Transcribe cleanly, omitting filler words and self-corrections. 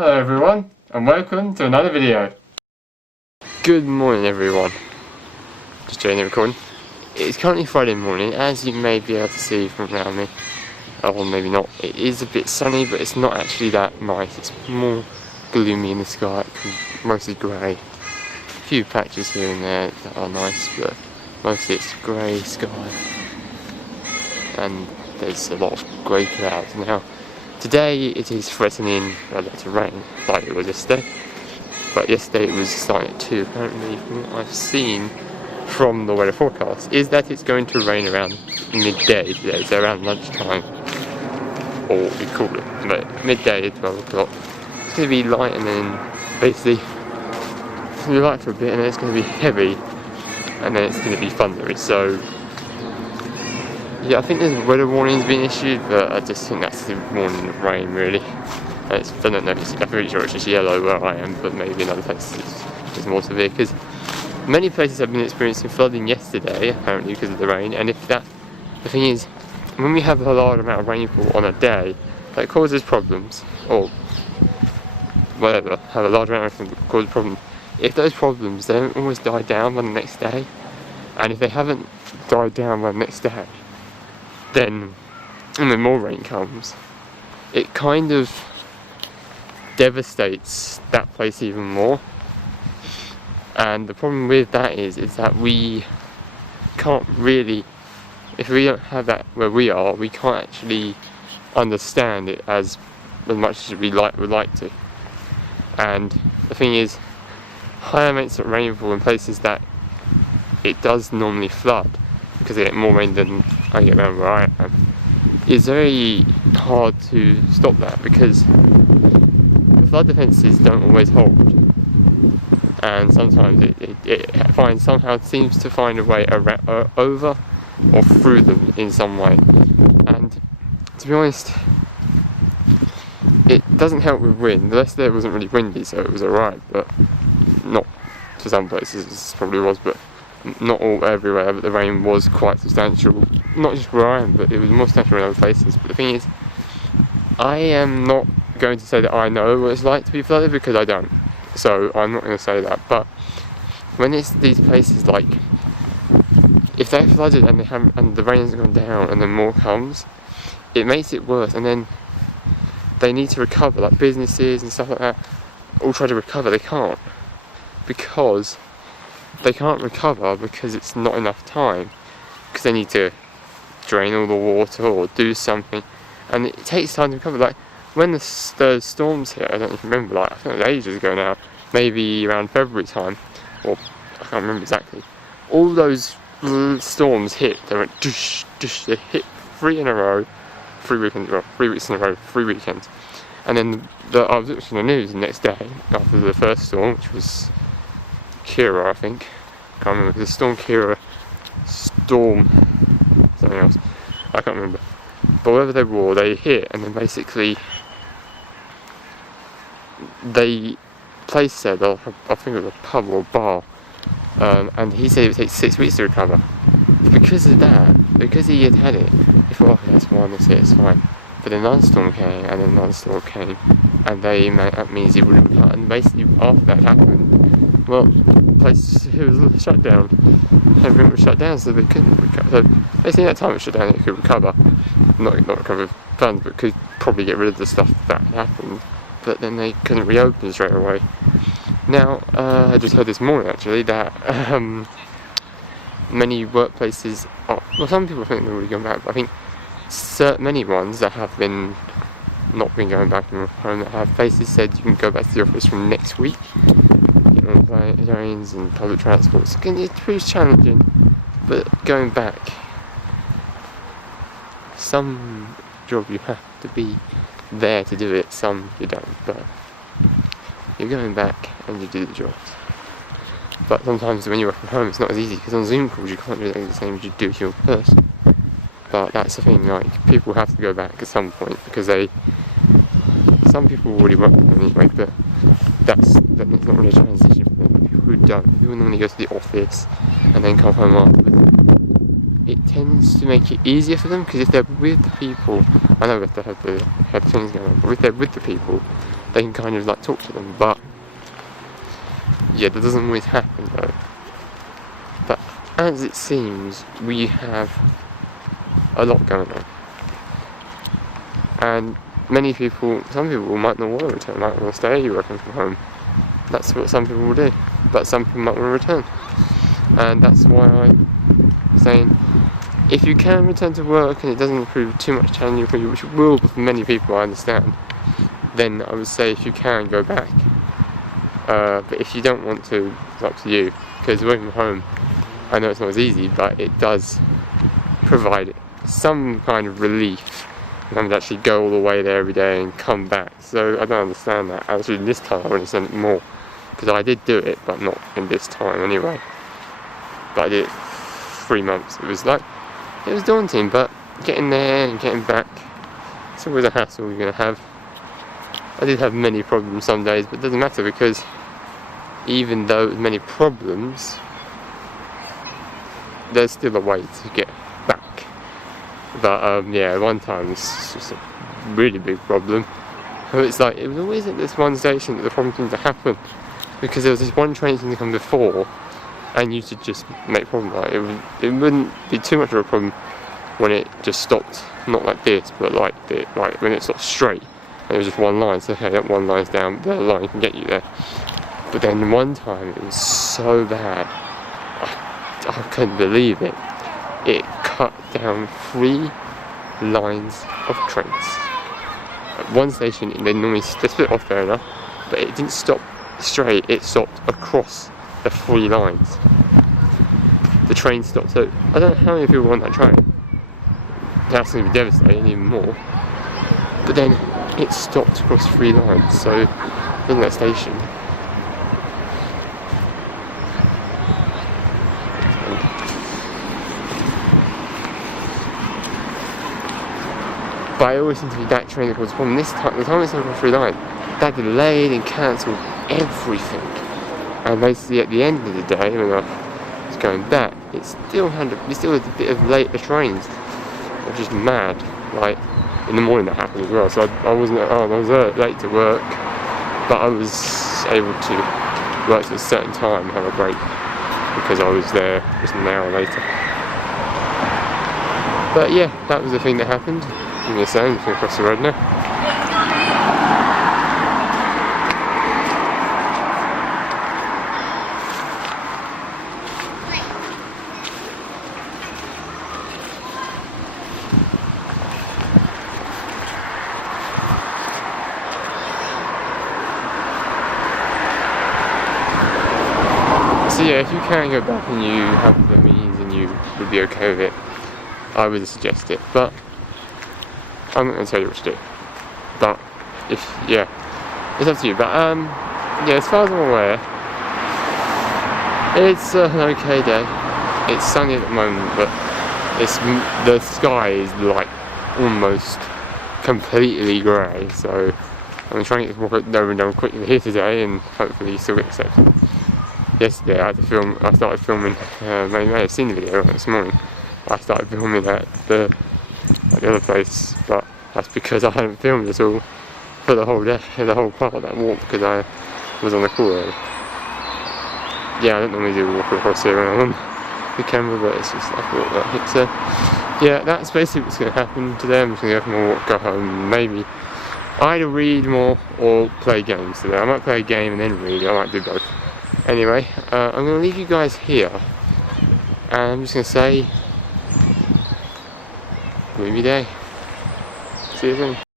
Hello everyone, and welcome to another video. Good morning everyone. Just doing the recording. It's currently Friday morning, as you may be able to see from around me. Or maybe not. It is a bit sunny, but it's not actually that nice. It's more gloomy in the sky, mostly grey. A few patches here and there that are nice, but mostly it's grey sky. And there's a lot of grey clouds now. Today it is threatening a lot of rain, like it was yesterday. But yesterday it was starting at 2. Apparently, from what I've seen from the weather forecast, is that it's going to rain around midday today, so around lunchtime, or what we call it, but midday, 12 o'clock. It's going to be light, and then basically it's going to be light for a bit, and then it's going to be heavy, and then it's going to be thundery. So yeah, I think there's weather warnings being issued, but I just think that's the warning of rain, really. I don't know, I'm pretty sure it's just yellow where I am, but maybe in other places it's more severe, because many places have been experiencing flooding yesterday, apparently, because of the rain. And the thing is, when we have a large amount of rainfall on a day, that causes problems, or whatever, have a large amount of rainfall that causes problems. If those problems, they don't always die down by the next day, and if they haven't died down by the next day, then, and then more rain comes, it kind of devastates that place even more. And the problem with that is that we can't really, if we don't have that where we are, we can't actually understand it as much as would like to. And the thing is, higher amounts of rainfall in places that it does normally flood, because they get more rain than I get around where I am, is very hard to stop that, because the flood defences don't always hold, and sometimes it somehow seems to find a way over or through them in some way. And to be honest, it doesn't help with wind. Yesterday it wasn't really windy, so it was alright, but not for some places, it probably was, but not all everywhere. But the rain was quite substantial, not just where I am, but it was more substantial in other places. But the thing is, I am not going to say that I know what it's like to be flooded, because I don't, so I'm not going to say that. But when it's these places, like if they're flooded and the rain hasn't gone down and then more comes, it makes it worse. And then they need to recover, like businesses and stuff like that all try to recover. They can't, because they can't recover because it's not enough time, because they need to drain all the water or do something, and it takes time to recover. Like when the storms hit, I don't even remember, like I think it was ages ago now, maybe around February time, or I can't remember exactly. All those storms hit, they went dush, dush, they hit 3 in a row, 3 weekends, well, 3 weeks in a row, 3 weekends. And then I was watching the news the next day after the first storm, which was Kira, I think. I can't remember, because Storm Kira, Storm something else, I can't remember. But whatever they were, they hit, and then basically they placed there, I think it was a pub or a bar, and he said it would take 6 weeks to recover. Because of that, because he had it, he thought, okay, that's fine, that's it, it's fine. But then another storm came, and then another storm came, and that means he wouldn't recover. And basically after that happened, well, the place, it was shut down. Everything was shut down, so they couldn't recover. So basically that time it was shut down, it could recover. Not recover funds, but could probably get rid of the stuff that happened. But then they couldn't reopen straight away. Now, I just heard this morning actually that many workplaces are, well, some people think they're already going back, but I think many ones that have not been going back from home, that have places said you can go back to the office from next week. Getting on trains and public transport, it's pretty challenging, but going back, some job you have to be there to do it, some you don't, but you're going back and you do the job. But sometimes when you work from home it's not as easy, because on Zoom calls you can't do exactly the same as you do to your person. But that's the thing, like, people have to go back at some point, because some people already work from home anyway, but it's not really a transition for them. People who don't, people normally go to the office and then come home afterwards. It tends to make it easier for them, because if they're with the people, I know if they have things going on, but if they're with the people, they can kind of like talk to them. But yeah, that doesn't always happen though. But as it seems, we have a lot going on, and some people might not want to return, might want to stay working from home. That's what some people will do, but some people might want to return, and that's why I'm saying, if you can return to work and it doesn't improve too much challenging for you, which it will for many people, I understand, then I would say if you can, go back. But if you don't want to, it's up to you, because working from home, I know it's not as easy, but it does provide some kind of relief. And actually go all the way there every day and come back. So I don't understand that. Actually, this time I understand it more, because I did do it, but not in this time anyway. But I did it 3 months. It was daunting, but getting there and getting back, it's always a hassle you're gonna have. I did have many problems some days, but it doesn't matter, because even though there's many problems, there's still a way to get back. But yeah, one time it's just a really big problem. It's like, it was always at this one station that the problem seemed to happen, because there was this one train seemed to come before, and you should just make problem. Like it wouldn't be too much of a problem when it just stopped, not like this, but like when it stopped straight and it was just one line. So okay, that one line's down, the other line can get you there. But then one time it was so bad, I couldn't believe it. It cut down 3 lines of trains. At one station, they normally split off fair enough, but it didn't stop straight, it stopped across the 3 lines. The train stopped, so I don't know how many people were on that train. That's going to be devastating, even more. But then it stopped across 3 lines, so in that station, but I always seem to be that train that caused a problem. This time, the time it's over 3 lines, that delayed and cancelled everything. And basically at the end of the day, when I was going back, it still had a bit of later trains, which is mad. Like in the morning that happened as well. So I was late to work, but I was able to work at a certain time and have a break, because I was there just an hour later. But yeah, that was the thing that happened. I'm going to say, I'm just going to cross the road now. So yeah, if you can go back and you have the means and you would be okay with it, I would suggest it. But I'm not going to tell you what to do, but it's up to you. But yeah, as far as I'm aware, it's an okay day. It's sunny at the moment, but the sky is like almost completely grey. So I'm trying to walk over and down quickly here today, and hopefully you still get accepted. Yesterday I started filming. You may have seen the video this morning. I started filming at the other place, but that's because I hadn't filmed at all for the whole day, the whole part of that walk, because I was on the call early. Yeah, I don't normally do walk across here when I'm on the camera, but it's just I thought that. So yeah, that's basically what's going to happen today. I'm just going to go for my walk, go home, maybe either read more or play games today. I might play a game and then read. I might do both. Anyway, I'm going to leave you guys here, and I'm just going to say, gloomy day. See you soon.